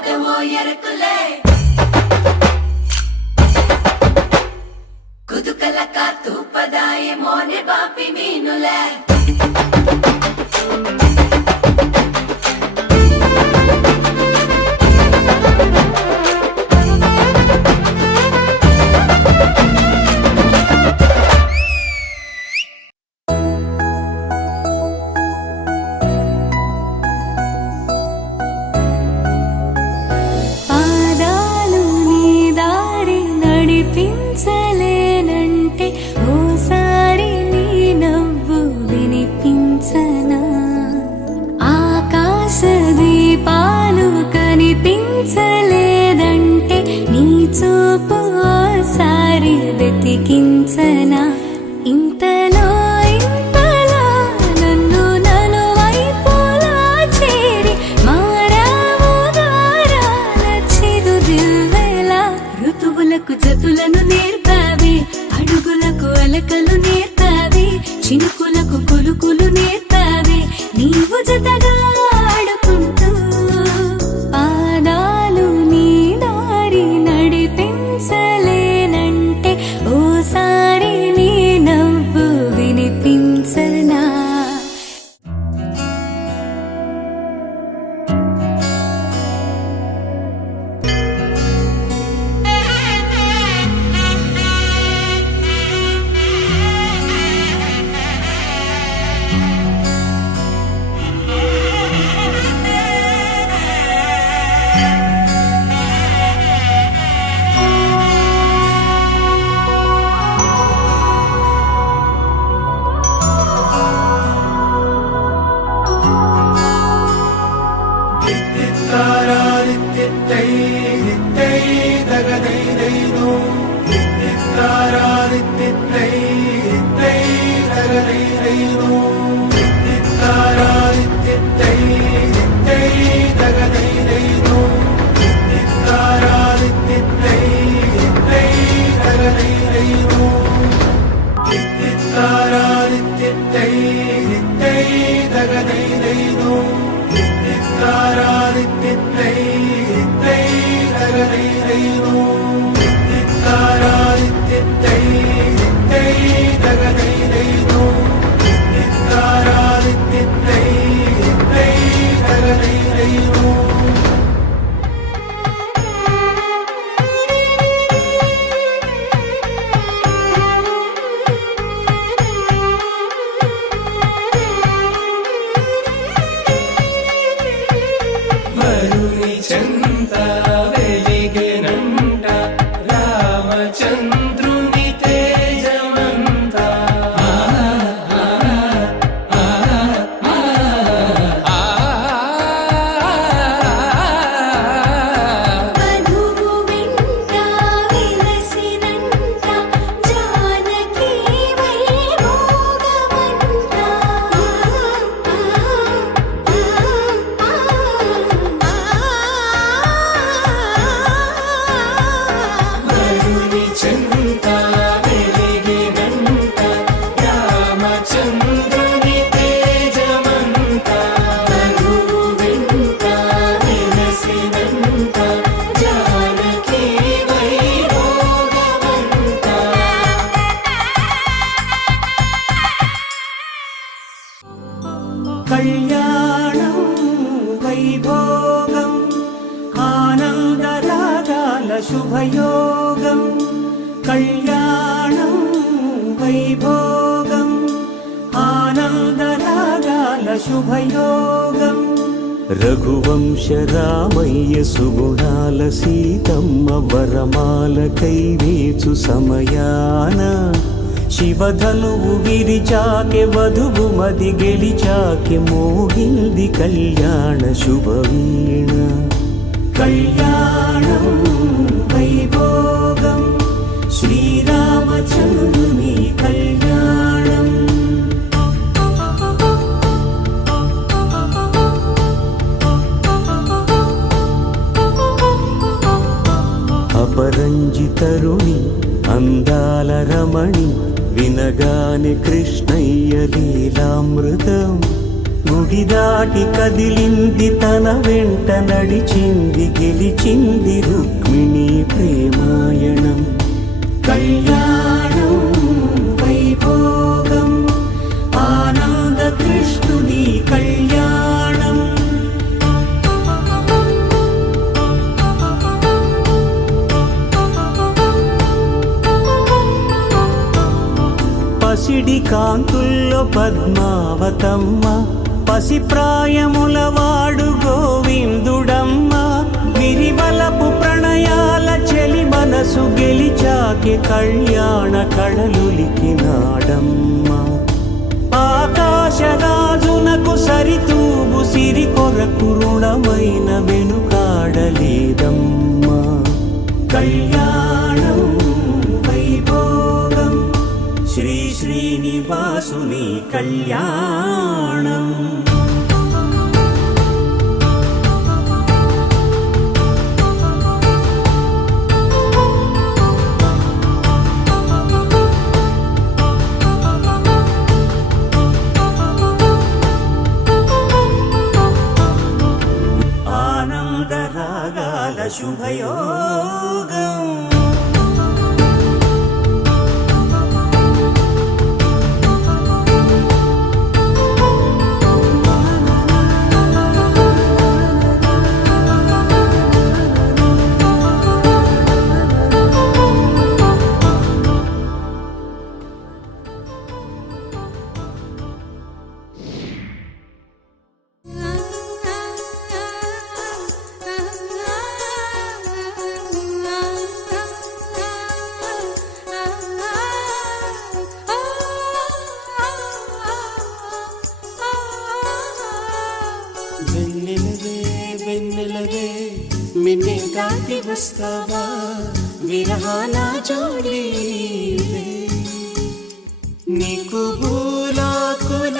పదవో ఎరుకులే కుదుకల కాతు పదాయే మోనే బాపి మీనులే వెతికించనా ఇంతలో ఇంతలా నన్ను నలువైపులా చేరి మారావు దారాల చిరుదివ్వెలా ఋతువులకు జతులను నేర్పావే అడుగులకు అలకలు నేర్పావే చినుకులకు కులుకులు నేర్పావే నీవు జతగా ఆడుకుంటూ పాదాలు నీ దారి నడిపించలేనంటే ఓసారి నీ నవ్వు వినిపించనా కళ్యాణం వైభోగం ఆనందరాగాల శుభయోగం కళ్యాణం వైభోగం ఆనందరాగాల శుభయోగం రఘువంశ రామయ్య సుగుణాల సీతమ్మ వరమాల కైవేచు సమయాన శివధనువు విరిచాకె వధువు మది గెలిచాకె మోగింది కళ్యాణ శుభవీణ కళ్యాణం వైభోగం శ్రీరామచంద్రుని కళ్యాణం అపరంజి తరుణి అందాల రమణి వినగానే కృష్ణయ్య లీలామృతం గుడి దాటి కదిలింది తన వెంట నడిచింది గెలిచింది రుక్మిణి ప్రేమాయణం కళ్యాణం వైభోగం ఆనంద కృష్ణుని కళ్యాణం పసిడి కాంతుల్లో పద్మావతమ్మ పసిప్రాయముల వాడు గోవిందుడమ్మ విరివలపు ప్రణయాల చెలి మనసు గెలిచాకే కళ్యాణ కళలులికినాడమ్మ ఆకాశరాజునకు సరితూగు సిరి కొరకు రుణమైన వెనుకాడలేదమ్మా కళ్యాణం వైభోగం శ్రీ శ్రీనివాసుని కళ్యాణం ఆనందరాగాల శుభయోగం వెన్నెలవే వెన్నెలవే మిన్నే దాటి వస్తావా విరహాల జోడీవే నీకు భూలాకుల